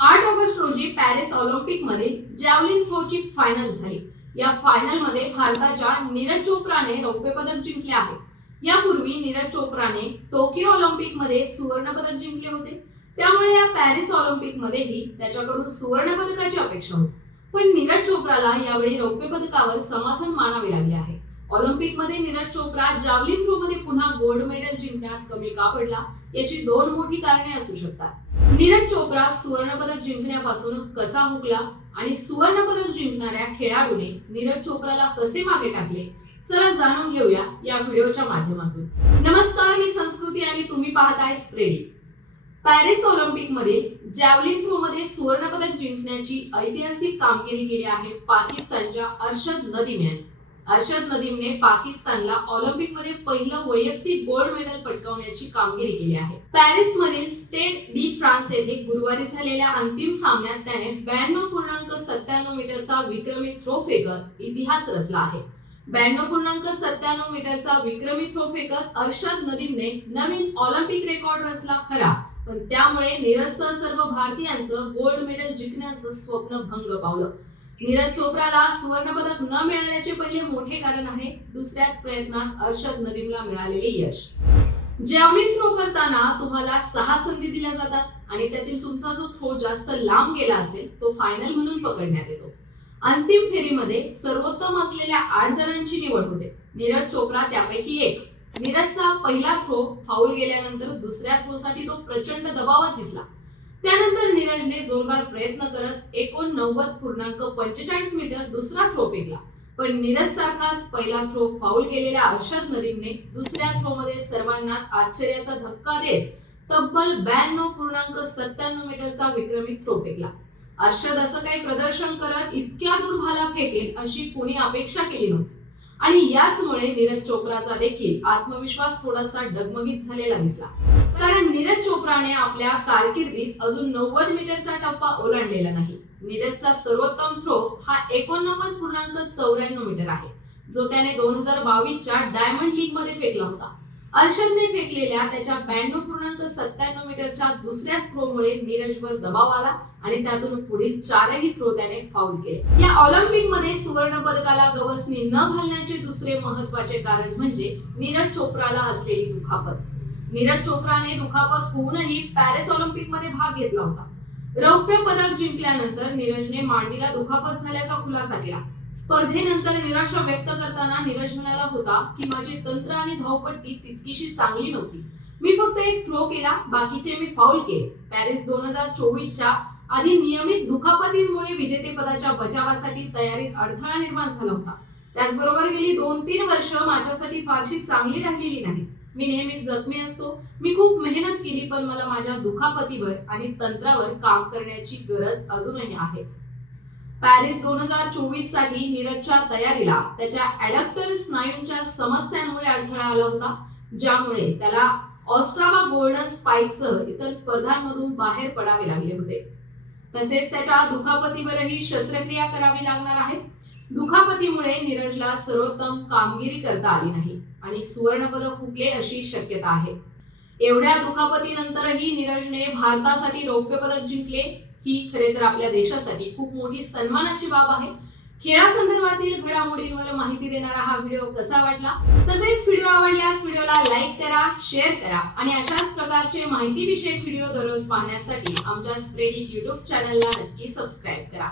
आठ ऑगस्ट रोजी पॅरिस ऑलिम्पिकमध्ये जॅव्हलिन थ्रोची फायनल झाली. या फायनलमध्ये भारताच्या नीरज चोप्राने रौप्य पदक जिंकले आहे. यापूर्वी नीरज चोप्राने टोकियो ऑलिम्पिकमध्ये सुवर्ण पदक जिंकले होते. त्यामुळे या पॅरिस ऑलिम्पिक मध्येही त्याच्याकडून सुवर्ण पदकाची अपेक्षा होती. पण नीरज चोप्राला यावेळी रौप्य पदकावर समाधान मानावे लागले आहे. ऑलिम्पिकमध्ये नीरज चोप्रा जावलिन थ्रो मध्ये पुन्हा गोल्ड मेडल जिंकण्यात कमी का पडला याची दोन मोठी कारणे असू शकतात. नीरज चोप्रा सुवर्णपदक जिंकण्यापासून कसा हुकला आणि सुवर्णपदक जिंकणाऱ्या खेळाडूने नीरज चोप्राला कसे मागे टाकले? चला जाणून घेऊया या व्हिडिओच्या माध्यमातून. नमस्कार मी संस्कृती आणि तुम्ही पाहताय स्प्रेडी पॅरिस ऑलिम्पिकमध्ये जॅव्हलिन थ्रो मध्ये सुवर्णपदक जिंकण्याची ऐतिहासिक कामगिरी केली आहे पाकिस्तानच्या अर्शद नदीम अर्शद नदीमने पाकिस्तानला ऑलिम्पिकमध्ये पहिलं वैयक्तिक गोल्ड मेडल पटकावण्याची कामगिरी केली आहे. पॅरिस मधील स्टेट डी फ्रान्स येथे गुरुवारी झालेल्या अंतिम सामन्यात त्याने ब्याण्णव पूर्णांक सत्त्याण्णव मीटरचा विक्रमी थ्रो फेकत इतिहास रचला आहे. ब्याण्णव पूर्णांक सत्त्याण्णव मीटरचा विक्रमी थ्रो फेकत अर्शद नदीमने नवीन ऑलिम्पिक रेकॉर्ड रचला खरा पण त्यामुळे नीरजसह सर्व भारतीयांचं गोल्ड मेडल जिंकण्याचं स्वप्न भंग पावलं. नीरज चोप्राला सुवर्ण पदक न मिळाल्याचे पहिले मोठे कारण आहे दुसऱ्याच प्रयत्नात अर्षद नदीमला मिळालेले यश. जॅव्हलिन थ्रो करताना तुम्हाला सहा संधी दिल्या जातात आणि त्यातील तुमचा जो थ्रो जास्त लांब गेला असेल तो फायनल म्हणून पकडण्यात येतो. अंतिम फेरीमध्ये सर्वोत्तम असलेल्या आठ जणांची निवड होते. नीरज चोप्रा त्यापैकी एक. नीरजचा पहिला थ्रो फाऊल गेल्यानंतर दुसऱ्या थ्रोसाठी तो प्रचंड दबावात दिसला. त्यानंतर नीरजने जोरदार प्रयत्न करत एकोणनव्वद पूर्णांक पंचेचाळीस मीटर दुसरा थ्रो फेकला. पण नीरज सारखाच पहिला थ्रो फाऊल केलेल्या अर्षद नदीमने दुसऱ्या थ्रो मध्ये सर्वांनाच आश्चर्याचा धक्का देत तब्बल ब्याण्णव पूर्णांक सत्त्याण्णव मीटरचा विक्रमी थ्रो फेकला. अर्षद असं काही प्रदर्शन करत इतक्या दूर भाला फेकेल अशी कोणी अपेक्षा केली नव्हती. आणि याचमुळे नीरज चोप्राचा देखील आत्मविश्वास थोडासा डगमगीत झालेला दिसला. कारण नीरज चोप्राने आपल्या कारकिर्दीत अजून नव्वद मीटरचा टप्पा ओलांडलेला नाही. नीरजचा सर्वोत्तम थ्रो हा एकोणनव्वद पूर्णांक चौऱ्याण्णव मीटर आहे जो त्याने दोन हजार बावीसच्या डायमंड लीगमध्ये फेकला होता. अर्षदने फेकलेल्या त्याच्या ब्याण्णव पूर्णांक सत्त्याण्णव मीटरच्या दुसऱ्या थ्रोमुळे नीरजवर दबाव आला आणि त्यातून पुढील चारही थ्रो त्याने फाऊल केले. या ऑलिम्पिकमध्ये सुवर्ण पदकाला गवसणी न घालण्याचे दुसरे महत्त्वाचे कारण म्हणजे नीरज चोप्राला असलेली दुखापत. नीरज चोप्राने दुखापत होऊनही पॅरिस ऑलिम्पिकमध्ये भाग घेतला होता. रौप्य पदक जिंकल्यानंतर नीरजने मांडीला दुखापत झाल्याचा खुलासा केला. स्पर्धेनंतर निराशा व्यक्त करताना नीरज म्हणाला होता की माझे तंत्र आणि धावपट्टी तितकीशी चांगली नव्हती. मी फक्त एक थ्रो केला बाकीचे मी फाऊल केले. पॅरिस दोन हजार चोवीसच्या आधी नियमित दुखापतीमुळे विजेतेपदाच्या बचावासाठी तयारीत अडथळा निर्माण झाला होता. त्याचबरोबर गेली दोन तीन वर्ष माझ्यासाठी फारशी चांगली राहिलेली नाही. मी नेहमीच जखमी असतो. मी खूप मेहनत केली पण मला माझ्या दुखापतीवर आणि तंत्रावर काम करण्याची गरज अजूनही आहे. पॅरिस दोन हजार चोवीससाठी नीरजच्या तयारीला त्याच्या ऍडक्टर स्नायूंच्या समस्यांमुळे अडथळा आला होता ज्यामुळे त्याला ऑस्ट्रावा गोल्डन स्पाईकसह इतर स्पर्धांमधून बाहेर पडावे लागले होते. तसेच त्याच्या दुखापतीवरही शस्त्रक्रिया करावी लागणार आहे. दुखापतीमुळे नीरजला सर्वोत्तम कामगिरी करता आली नाही आणि सुवर्णपदक हुकले अशी शक्यता आहे. एवढ्या दुखापतीनंतरही नीरजने भारतासाठी रौप्य पदक जिंकले ही खरे तर आपल्या देशासाठी खूप मोठी सन्मानाची बाब आहे. खेळासंदर्भातील घडामोडींवर माहिती देणारा हा व्हिडिओ कसा वाटला? तसेच व्हिडिओ आवडल्यास व्हिडिओला लाईक करा शेअर करा आणि अशाच प्रकारचे माहितीविषयक व्हिडिओ दररोज पाहण्यासाठी आमच्या स्प्रेडिट युट्यूब चॅनलला नक्की सबस्क्राईब करा.